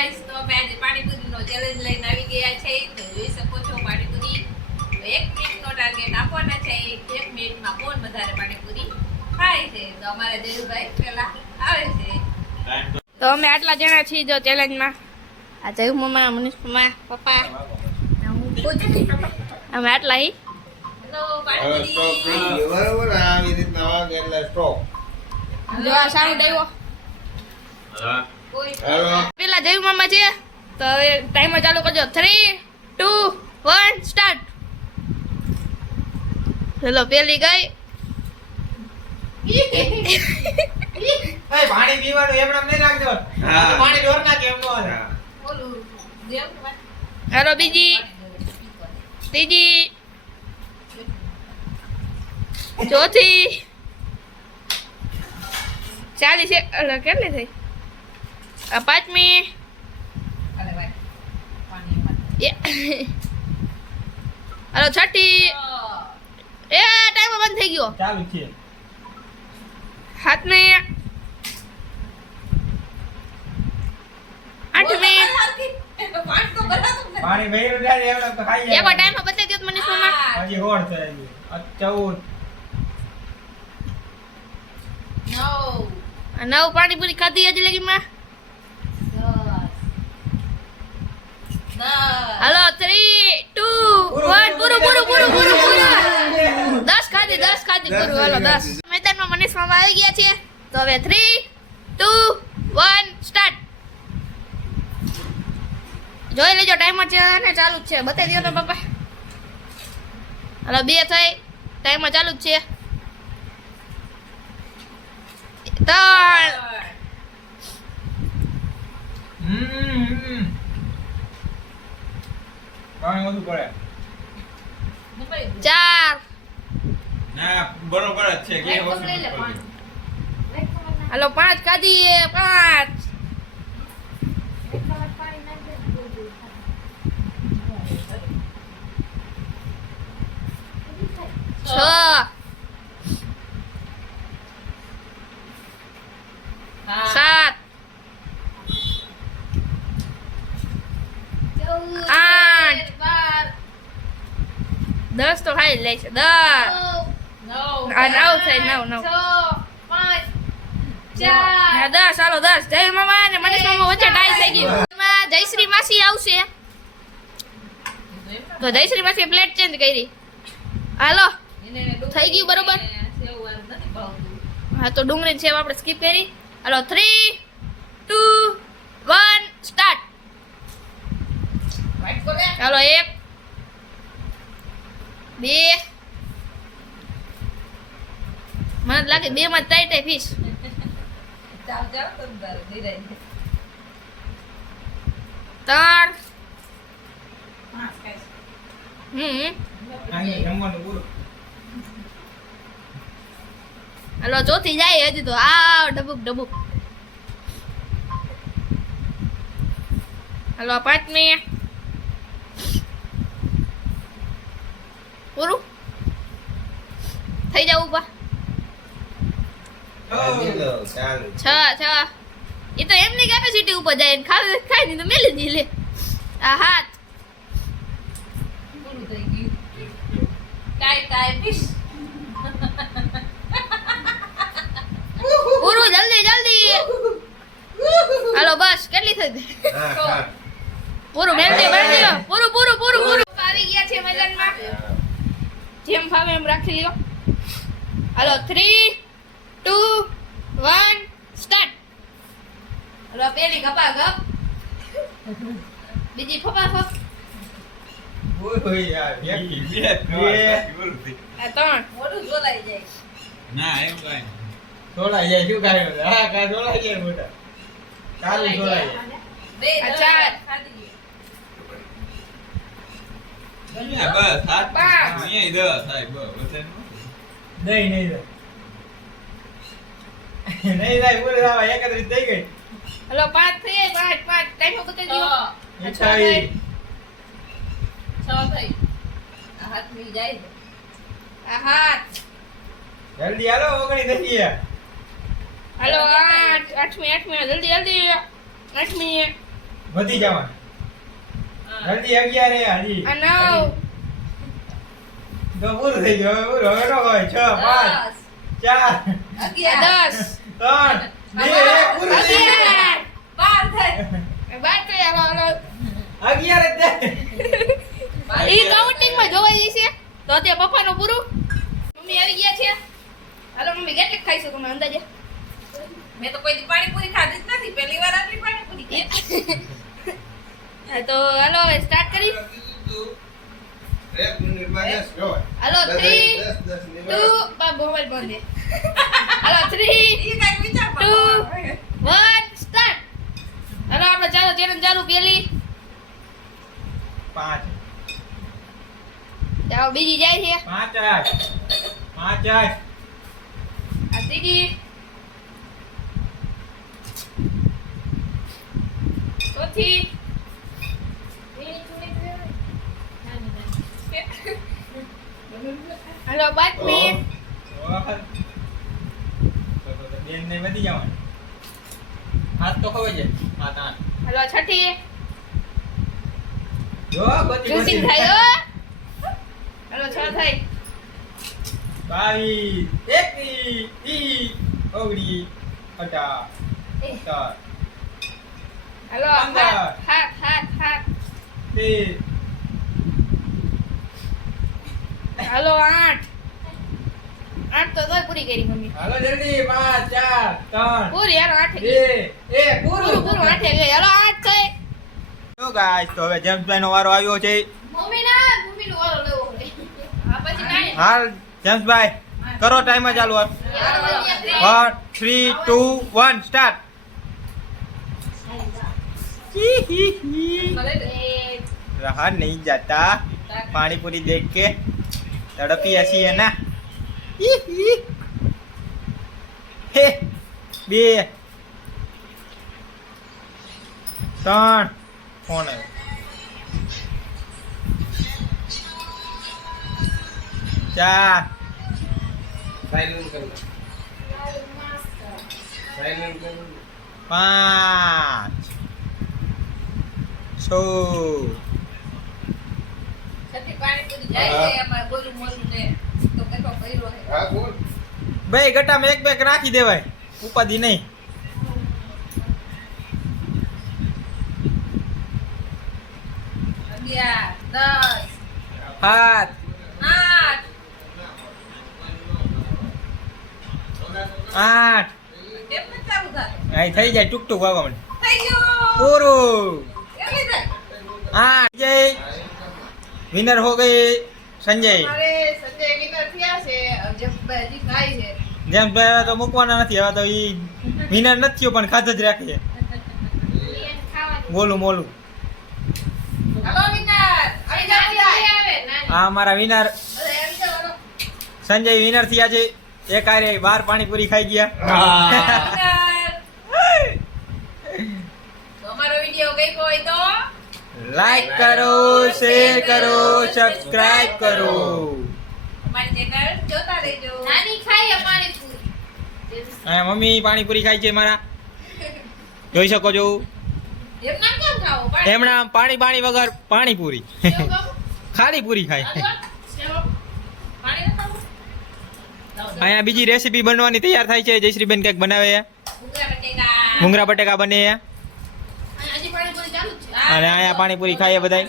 Guys તો અમે આજે પાણીપુરીનો ચેલેન્જ લઈને આવી ગયા છે. તો જોઈ શકો છો પાણીપુરી એક મિનિટનો ટાર્ગેટ આપવાના છે. એક મિનિટમાં કોણ વધારે પાણીપુરી ખાય છે? તો અમારે દેવુભાઈ પહેલા આવે છે. તો અમે આટલા જણા છીએ જો ચેલેન્જમાં આ જયુ મમ્મા મનીષ મમ્મા પપ્પા. હું અમે આટલા હી. બરાબર આવી રીતના વાગે એટલે સ્ટોક જો આ સાઉન્ડ આવ્યો હેલો પેલા જયુ મામા છે. તો હવે ટાઈમર ચાલુ કરજો. Three two one start hello પેલી ગઈ. પાણી પીવાનું એમ નામ નહીં નાખજો પાણી ઢોર નાખે એમ નો હાલે. હા. ઓલું જેમ હાલો બીજી. ત્રીજી. ચોથી. ચાલી છે અલા, કેટલી થઈ? પાંચમી એ- છઠ્ઠી એ ટાઈમ બંધ થઈ ગયો. ચાલુ છે સાતમી આઠમી પાણી જાય એમ નામ તો ખાઈ એક વાર ટાઈમ બતાવી દો મને સોમા હજી હોળ છે હજી. આ ચૌદ. નવ. નવ પાણીપુરી ખાધી હજી લગીમાં દસ હાલો થ્રી ટુ વન પૂરું પૂરું પૂરું પૂરું પૂરું. દસ ખાધી દસ ખાધી પૂરું. હાલો દસ. મેદાનમાં મનીષ મામા આવી ગયા છે. તો હવે થ્રી ટુ વન સ્ટાર્ટ જોઈ લેજો ટાઈમર છે ને ચાલુ જ છે. બતાવી દો તો પપ્પા. હાલો બે થઈ. ટાઈમર ચાલુ જ છે. ત્રણ. હમ, હમ. પાણી પડે? ચાર. ના બરોબર જ છે કે એક લઈ લે પાણી હાલો પાંચ ખાધી પાંચ છ હા. સાત આઠ. બાર દસ તો ખાઈ જ લે છે દસ નવ આ નવ થઈ, નવ, નવ. છ પાંચ ચાર હા, દસ હાલો દસ જય મામા અને મનીષ મામા વચ્ચે ટાઈ થઈ ગયું એમાં જયશ્રી માસી આવશે તો જયશ્રી માસી પ્લેટ ચેન્જ કરી હાલો એને થઈ ગયું બરોબર? સેવવાળું નથી ભાવતું. હા તો ડુંગળી સેવ આપણે સ્કીપ કરી હાલો three two one start White કોલે? ચાલો એક બે મને લાગે બે માં ત્રણ ત્રણ ફીસ ચાલ, ચાલ, તમ તારે નિરાંતે. ત્રણ પાંચ ખાઈશ. હમ અહીં જમવાનું પૂરું હાલો ચોથી જાય હજી તો આ ડબુક ડબુક હાલો આ પાંચમી પૂરું થઈ જાવ ઊભા. છ છ. એ તો એમની કેપેસિટી ઉપર જાય ને ખાવી ખાઈ નહીં તો મેલી દી લે. આ હાથ. પૂરું થઈ ગયું. કાંઈ કાંઈ fish. પૂરું જલ્દી જલ્દી. હાલો બસ કેટલી થઈ પૂરું મેલતી મેલતી પૂરું પૂરું પૂરું પૂરું. આવી ગયા છે મેદાનમાં જેમ ફાવે એમ રાખી લ્યો. હાલો થ્રી ટુ વન સ્ટાર્ટ હાલો પેલી ગપા ગપ બીજી ફપા ફપ ત્રણ. જાય. ના એમ કાંઈ. જાય શું કાંઈ હા કાંઈ જાય મોટા જાય. ચાર. બસ સાત નહીં નહીં નહીં થઈ ગઈ હાલો પાંચ. થઈ પાંચ પાંચ ટાઈમ છ. છ થઈ. જાય આ હાથ. જલ્દી હાલો ઓગણી થઈ હાલો આઠ આઠમી આઠમી. જલ્દી જલ્દી. આઠમી. વધી જવાનું. જલ્દી અગિયાર હજી. નવ. તો પૂરું થઈ ગયું હવે પૂરું હવે નો હોય છ પાંચ દસ, ચાર આ અગિયાર, દસ ત્રણ બે એક પૂરું થઈ ગયું અગિયાર બાર થાય. બાર થઈ હાલો હાલો અગિયાર જ થાય બાર ઈ કાઉન્ટિંગમાં જોવાઈ જશે તો અત્યારે પપ્પાનું પૂરું મમ્મી આવી ગયા છે હાલો મમ્મી કેટલી ખાઈ શકો તમે અંદાજે મેં તો કોઈ દી પાણીપુરી ખાધી જ નથી પહેલી વાર આટલી પાણીપુરી ખાધી. હા, તો હાલો હવે સ્ટાર્ટ કરી એક મિનિટમાં દસ જોવાય. હાલો થ્રી ટુ બા મોબાઈલ બંધ હાલો થ્રી. પાડો. વન સ્ટાર્ટ હાલો આપણે ચાલો ચેનલ ચાલુ પેલી. પાંચ. ચાલો બીજી જાય છે. પાંચ આઠ. પાંચ આઠ. આ ત્રીજી. ચોથી. હાલો પાંચમી ઓહ. હેલો તો બેન ને વધી જવાનું. હાથ તો ખવાઈ જાય હાથ આઠ હાલો છઠ્ઠી. જો બધી જુસિંગ થાય હો. છ થઈ. બાવીસ એકવીસ ત્રીસ ઓગણીસ અઢાર સત્તર હાલો હાથ હાથ હાથ હાથ. તેર હાલો આઠ. આઠ તો તોય પૂરી કરી મમ્મી. હાલો જલ્દી પાંચ ચાર ત્રણ પૂરી યાર આઠ એ એ પૂરું. પૂરું આઠે ગઈ હાલો આઠ થઈ. તો ગાઈસ તો હવે જેમ્સભાઈ નો વારો આવ્યો છે. મમ્મી ના મમ્મી નો વારો લેવો હા પછી કાઈ હાલ જેમ્સભાઈ કરો ટાઈમર ચાલુ one three two one start રહા નહીં જાતા. પાણીપુરી દેખ કે. તડપી હસી હે હે બે. ત્રણ. ફોન ચાર. પાંચ. છ. પાણી જાય અમારે બે ગટામાં એક બેગ રાખી દેવાય. ઉપાધિ નહીં. આઠ? અહીં થઈ જાય ટૂક ટૂક વાગો મને પૂરું. આઠ. જય. વિનર હો ગઈ સંજય મારે સંજય winner થયા છે જગભાઈ હજી ખાય છે જેમ ભાઈ તો મૂકવાના નથી હવે તો ઈ વિનર નથી થયો પણ ખાધ જ રાખે બોલું બોલું મોલું. આ અમારા વિનર. અરે, આવી જાઓ, હાલો. સંજય વિનરથી આજે એક આરે બાર પાણીપુરી ખાઈ ગયા. અમારો વીડિયો ગમ્યો હોય તો લાઈક કરો શેર કરો સબસ્ક્રાઇબ કરો. અમારી ચેનલ જોતા રહેજો. નાની ખાઈએ પાણીપુરી આ મમ્મી પાણીપુરી ખાય છે મારા. જોઈ શકો છો. એમના પાણી પાણી વગર પાણીપુરી. ખાલી પૂરી ખાય. અહીંયા બીજી રેસીપી બનવાની તૈયાર થાય છે. જયશ્રીબેન કંઈક બનાવે છે. બટેકા. બને અને અહીંયા પાણીપુરી ખાઈએ બંધ